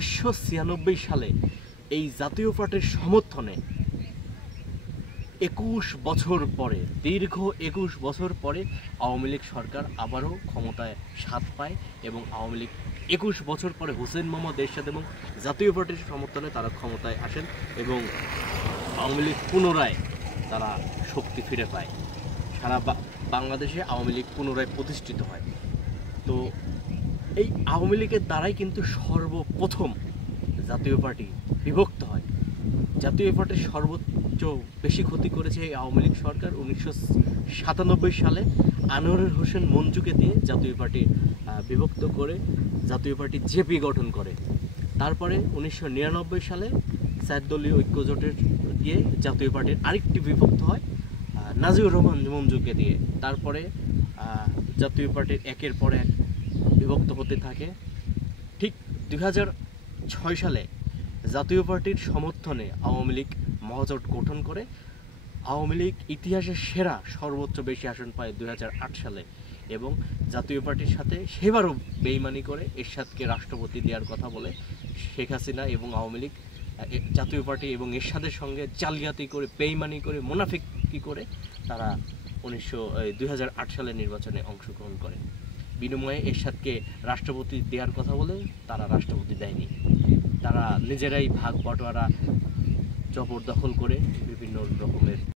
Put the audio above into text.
1996 সালে এই জাতীয় পার্টির সমর্থনে 21 বছর পরে, দীর্ঘ 21 বছর পরে আওয়ামী লীগ সরকার আবারও ক্ষমতায় স্বাদ পায় এবং আওয়ামী লীগ 21 বছর পরে হোসেন মোহাম্মদ এরশাদ এবং জাতীয় পার্টির সমর্থনে তারা ক্ষমতায় আসেন এবং আওয়ামী লীগ পুনরায় তারা শক্তি ফিরে পায়। সারা বাংলাদেশে আওয়ামী লীগ পুনরায় প্রতিষ্ঠিত হয়। তো এই আওয়ামী লীগের দ্বারাই কিন্তু সর্বপ্রথম জাতীয় পার্টি বিভক্ত হয়। জাতীয় পার্টির সর্বোচ্চ বেশি ক্ষতি করেছে এই আওয়ামী লীগ সরকার 1997 সালে আনোয়ার হোসেন মঞ্জুকে দিয়ে জাতীয় পার্টি বিভক্ত করে জাতীয় পার্টি জেপি গঠন করে। তারপরে 1999 সালে 4 দলীয় ঐক্যজোটের দিয়ে জাতীয় পার্টির আরেকটি বিভক্ত হয় নাজিউর রহমান মঞ্জুকে দিয়ে। তারপরে জাতীয় পার্টির একের পর এক বিভক্ত হতে থাকে। ঠিক 2006 সালে জাতীয় পার্টির সমর্থনে আওয়ামী লীগ মহাজোট গঠন করে। আওয়ামী লীগ ইতিহাসের সেরা সর্বোচ্চ বেশি আসন পায় 2008 সালে এবং জাতীয় পার্টির সাথে সেবারও বেইমানি করে এরশাদকে রাষ্ট্রপতি দেওয়ার কথা বলে শেখ হাসিনা এবং আওয়ামী লীগ জাতীয় পার্টি এবং এরশাদের সঙ্গে জালিয়াতি করে, বেইমানি করে, মুনাফিকি করে তারা 2008 সালের নির্বাচনে অংশগ্রহণ করে। বিনিময়ে এরশাদকে রাষ্ট্রপতি দেওয়ার কথা বলে তারা রাষ্ট্রপতি দেয়নি। তারা নিজেরাই ভাগ বটোয়ারা জবরদখল করে বিভিন্ন রকমের